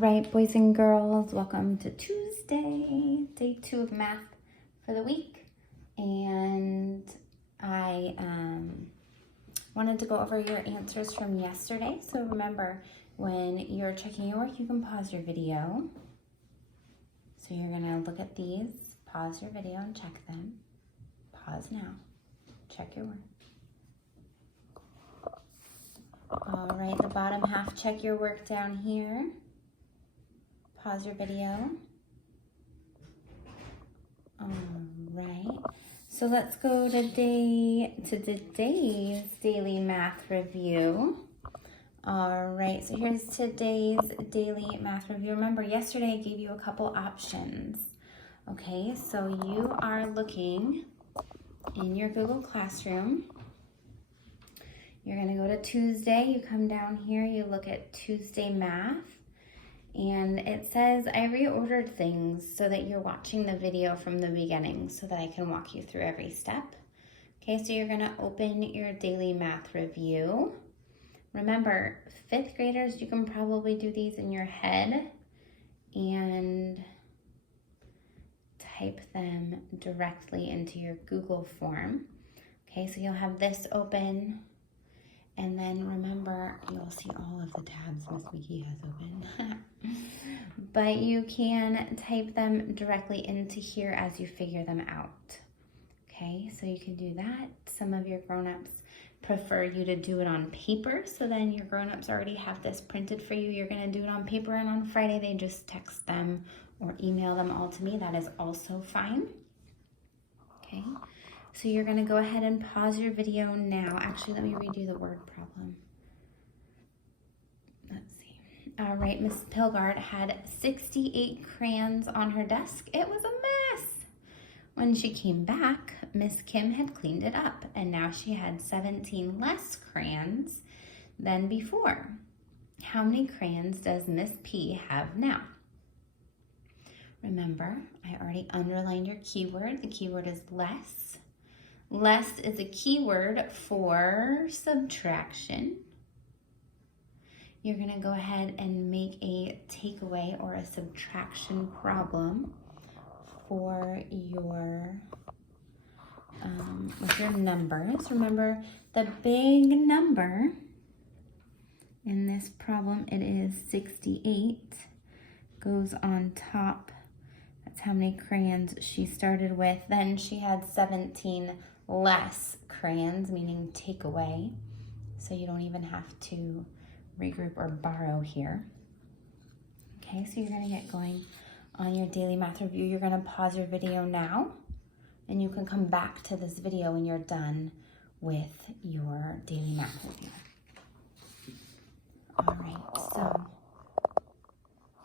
right, boys and girls, welcome to Tuesday, day 2 of math for the week. And I wanted to go over your answers from yesterday. So remember, when you're checking your work, you can pause your video. So you're gonna look at these, pause your video and check them. Pause now, check your work. All right, the bottom half, check your work down here. Pause your video. All right, so let's go to today's daily math review. All right, so here's today's daily math review. Remember, yesterday I gave you a couple options. Okay, so you are looking in your Google Classroom. You're gonna go to Tuesday, you come down here, you look at Tuesday math, and it says I reordered things so that you're watching the video from the beginning so that I can walk you through every step. Okay, so you're gonna open your daily math review. Remember, 5th graders, you can probably do these in your head and type them directly into your Google form. Okay, so you'll have this open. And then remember, you'll see all of the tabs Miss Mickey has open. But you can type them directly into here as you figure them out. Okay, so you can do that. Some of your grown-ups prefer you to do it on paper, so then your grown-ups already have this printed for you. You're gonna do it on paper, and on Friday they just text them or email them all to me. That is also fine. Okay. So you're gonna go ahead and pause your video now. Actually, let me read you the word problem. Let's see. All right, Miss Pilgard had 68 crayons on her desk. It was a mess. When she came back, Miss Kim had cleaned it up, and now she had 17 less crayons than before. How many crayons does Miss P have now? Remember, I already underlined your keyword. The keyword is less. Less is a keyword for subtraction. You're gonna go ahead and make a takeaway or a subtraction problem for your, with your numbers. Remember, the big number in this problem, it is 68, goes on top. That's how many crayons she started with. Then she had 17 less crayons, meaning take away. So you don't even have to regroup or borrow here. Okay, so you're gonna get going on your daily math review. You're gonna pause your video now, and you can come back to this video when you're done with your daily math review. All right, so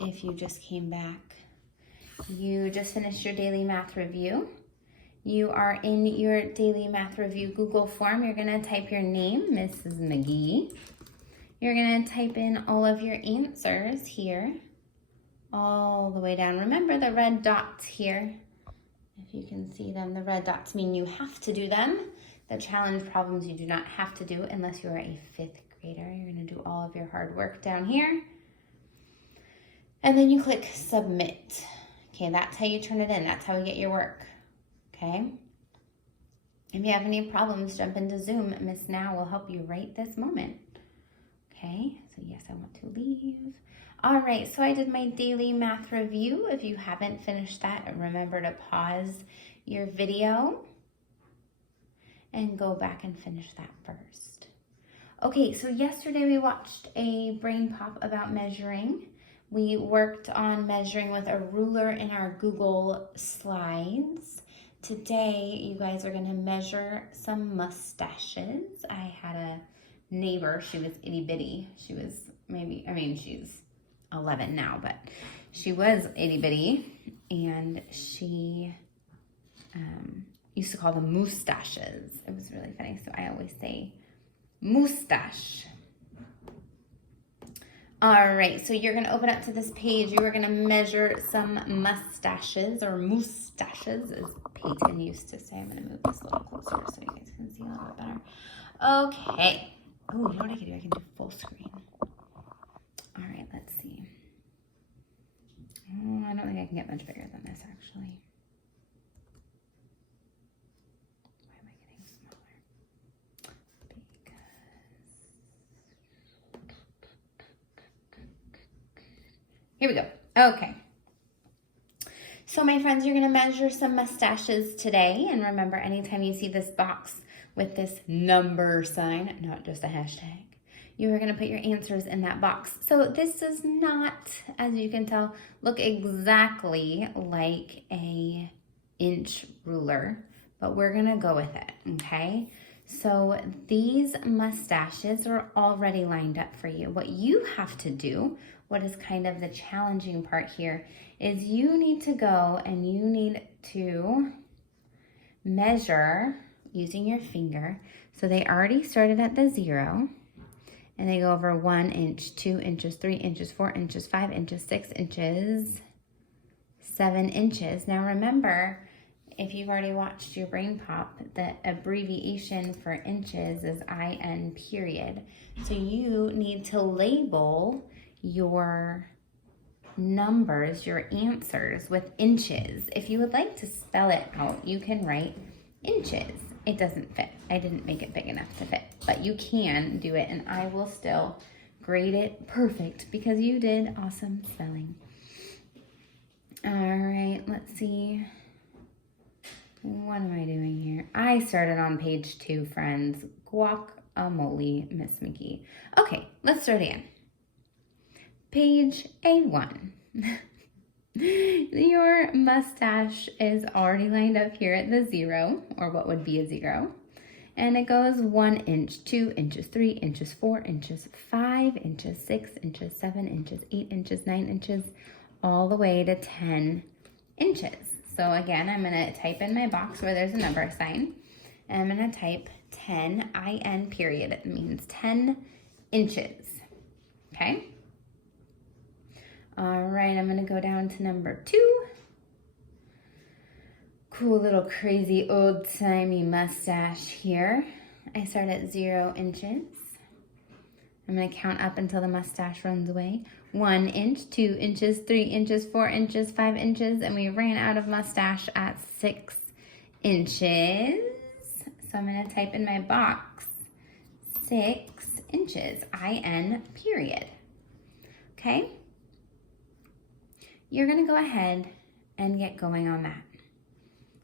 if you just came back, you just finished your daily math review. You are in your daily math review Google form. You're gonna type your name, Mrs. McGee. You're gonna type in all of your answers here, all the way down. Remember the red dots here. If you can see them, the red dots mean you have to do them. The challenge problems you do not have to do unless you are a 5th grader. You're gonna do all of your hard work down here. And then you click submit. Okay, that's how you turn it in. That's how we get your work. Okay. If you have any problems, jump into Zoom. Miss Now will help you right this moment. Okay, so yes, I want to leave. All right, so I did my daily math review. If you haven't finished that, remember to pause your video and go back and finish that first. Okay, so yesterday we watched a brain pop about measuring. We worked on measuring with a ruler in our Google Slides. Today, you guys are gonna measure some mustaches. I had a neighbor, she was itty bitty. She was she's 11 now, but she was itty bitty, and she used to call them moustaches. It was really funny, so I always say moustache. All right, so you're gonna open up to this page. You are gonna measure some mustaches, or moustaches, as Peyton used to say. I'm gonna move this a little closer so you guys can see a little bit better. Okay. Oh, you know what I can do? I can do full screen. All right, let's see. can get much bigger than this, actually. Why am I getting smaller? Because... Here we go. Okay. So my friends, you're going to measure some mustaches today. And remember, anytime you see this box with this number sign, not just a hashtag, you are going to put your answers in that box. So this does not, as you can tell, look exactly like a inch ruler, but we're going to go with it, okay? So these mustaches are already lined up for you. What you have to do, what is kind of the challenging part here, is you need to go and you need to measure using your finger. So they already started at the 0. And they go over 1 inch, 2 inches, 3 inches, 4 inches, 5 inches, 6 inches, 7 inches. Now remember, if you've already watched your brain pop, the abbreviation for inches is IN period. So you need to label your numbers, your answers with inches. If you would like to spell it out, you can write inches. It doesn't fit. I didn't make it big enough to fit, but you can do it and I will still grade it perfect because you did awesome spelling. All right, let's see. What am I doing here? I started on page 2, friends. Guacamole, Miss McGee. Okay, let's start again. Page A1. Your mustache is already lined up here at the 0, or what would be a 0. And it goes 1 inch, 2 inches, 3 inches, 4 inches, 5 inches, 6 inches, 7 inches, 8 inches, 9 inches, all the way to 10 inches. So again, I'm going to type in my box where there's a number sign. And I'm going to type 10, IN period. It means 10 inches. Okay? All right, I'm going to go down to number 2. Cool little crazy old-timey mustache here. I start at 0 inches. I'm going to count up until the mustache runs away. 1 inch, 2 inches, 3 inches, 4 inches, 5 inches, and we ran out of mustache at 6 inches. So I'm going to type in my box 6 inches, IN period. Okay? You're going to go ahead and get going on that.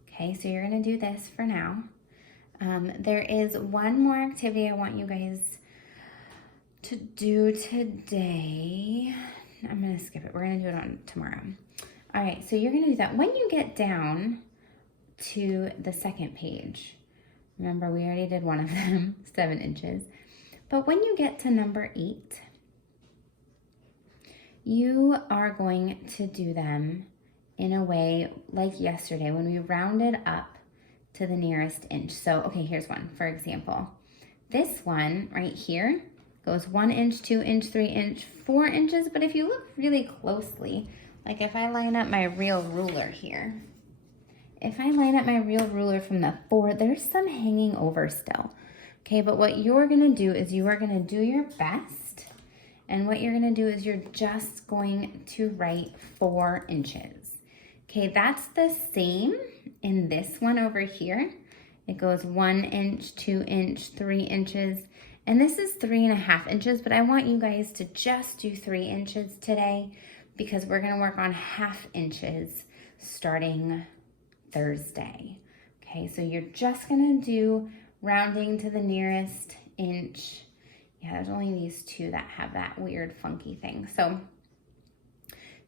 Okay, so you're going to do this for now. There is one more activity I want you guys to do today. I'm going to skip it. We're going to do it on tomorrow. All right, so you're going to do that. When you get down to the second page, remember we already did one of them, 7 inches. But when you get to number 8, you are going to do them in a way like yesterday when we rounded up to the nearest inch. So, okay, here's one. For example, this one right here goes 1 inch, 2 inch, 3 inch, 4 inches. But if you look really closely, like if I line up my real ruler here, if I line up my real ruler from the 4, there's some hanging over still. Okay, but what you're gonna do is you are gonna do your best. And what you're gonna do is you're just going to write 4 inches. Okay, that's the same in this one over here. It goes 1 inch, 2 inch, 3 inches, and this is 3.5 inches, but I want you guys to just do 3 inches today because we're gonna work on 1/2 inches starting Thursday. Okay, so you're just gonna do rounding to the nearest inch. Yeah, there's only these 2 that have that weird funky thing. So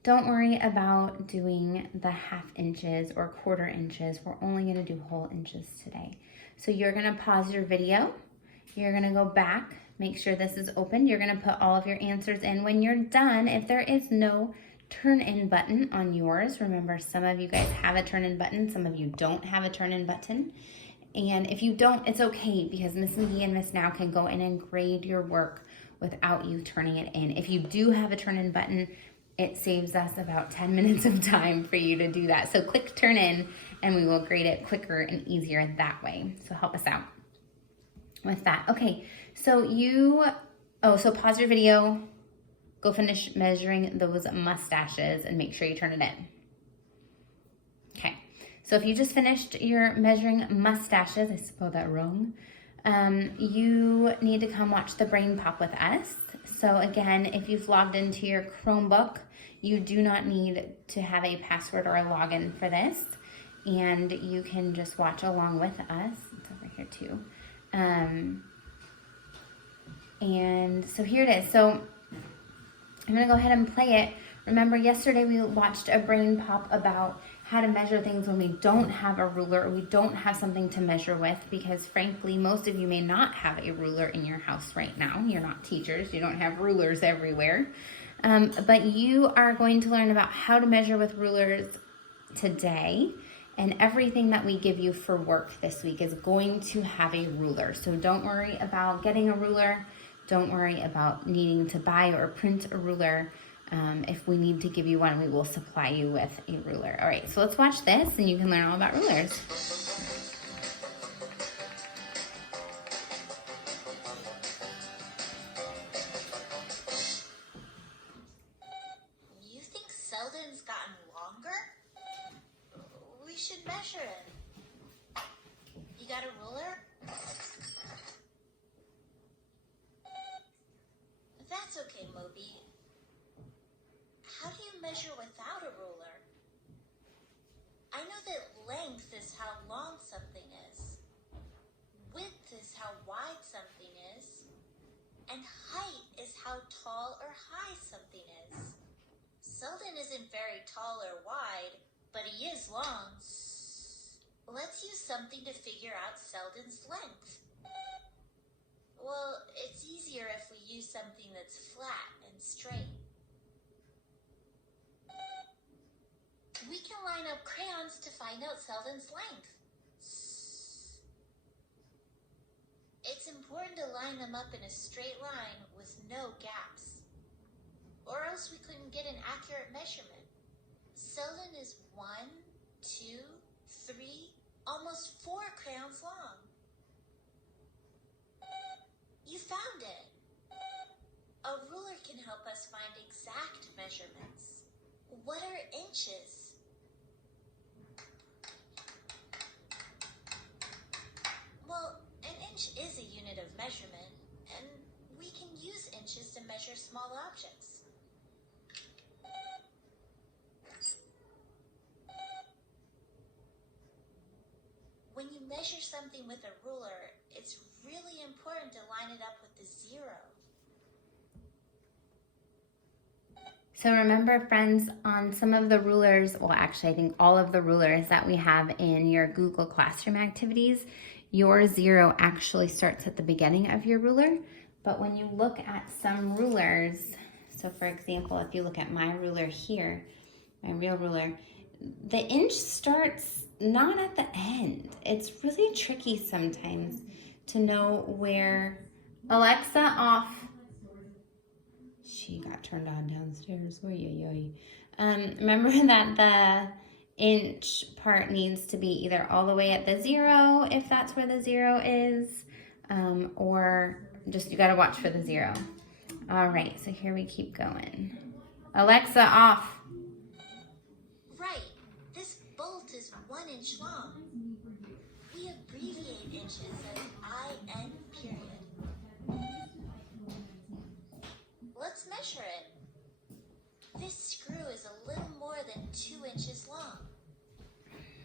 don't worry about doing the 1/2 inches or 1/4 inches. We're only gonna do whole inches today. So you're gonna pause your video. You're gonna go back, make sure this is open. You're gonna put all of your answers in. When you're done, if there is no turn in button on yours, remember some of you guys have a turn in button, some of you don't have a turn in button. And if you don't, it's okay because Miss McGee and Miss Now can go in and grade your work without you turning it in. If you do have a turn in button, it saves us about 10 minutes of time for you to do that. So click turn in and we will grade it quicker and easier that way. So help us out with that. Okay, so so pause your video, go finish measuring those mustaches and make sure you turn it in. So if you just finished your measuring mustaches, I spelled that wrong, you need to come watch the Brain Pop with us. So again, if you've logged into your Chromebook, you do not need to have a password or a login for this. And you can just watch along with us. It's over here too. And so here it is. So I'm gonna go ahead and play it. Remember yesterday we watched a Brain Pop about how to measure things when we don't have a ruler or we don't have something to measure with, because frankly, most of you may not have a ruler in your house right now. You're not teachers, you don't have rulers everywhere. But you are going to learn about how to measure with rulers today, and everything that we give you for work this week is going to have a ruler. So don't worry about getting a ruler. Don't worry about needing to buy or print a ruler. If we need to give you one, we will supply you with a ruler. All right, so let's watch this and you can learn all about rulers. You think Selden's gotten longer? We should measure it. You got a ruler? That's okay, Moby. How do you measure without a ruler? I know that length is how long something is. Width is how wide something is. And height is how tall or high something is. Selden isn't very tall or wide, but he is long. Let's use something to figure out Selden's length. Well, it's easier if we use something that's flat and straight. We can line up crayons to find out Selden's length. It's important to line them up in a straight line with no gaps, or else we couldn't get an accurate measurement. Selden is 1, 2, 3, almost 4 crayons long. You found it! A ruler can help us find exact measurements. What are inches? Well, an inch is a unit of measurement, and we can use inches to measure small objects. When you measure something with a ruler, it's really important to line it up with the 0. So remember, friends, on some of the rulers, well, actually, I think all of the rulers that we have in your Google Classroom activities, your 0 actually starts at the beginning of your ruler. But when you look at some rulers, so for example, if you look at my ruler here, my real ruler, the inch starts not at the end. It's really tricky sometimes to know where. Alexa, off. She got turned on downstairs. Remember that the inch part needs to be either all the way at the 0, if that's where the 0 is, or just you got to watch for the 0. All right, so here we keep going. Alexa, off. Right. This bolt is 1 inch long. We abbreviate inches as IN period. Let's measure it. This screw is a little more than 2 inches long.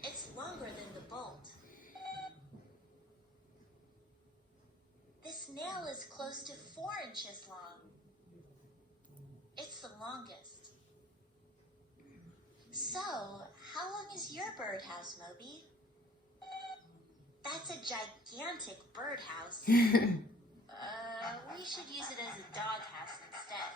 It's longer than the bolt. This nail is close to 4 inches long. It's the longest. So, how long is your birdhouse, Moby? That's a gigantic birdhouse. We should use it as a doghouse instead.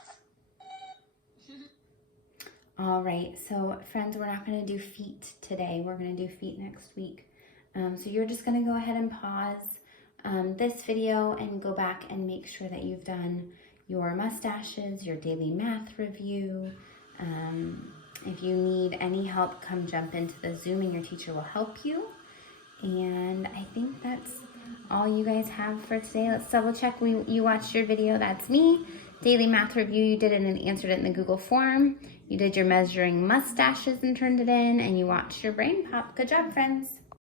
All right, so friends, we're not going to do feet today. We're going to do feet next week. So you're just going to go ahead and pause this video and go back and make sure that you've done your mustaches, your daily math review. If you need any help, come jump into the Zoom and your teacher will help you. And I think that's all you guys have for today. Let's double check you watched your video. That's me. daily math review, you did it and answered it in the Google form. You did your measuring mustaches and turned it in, and you watched your brain pop. Good job, friends.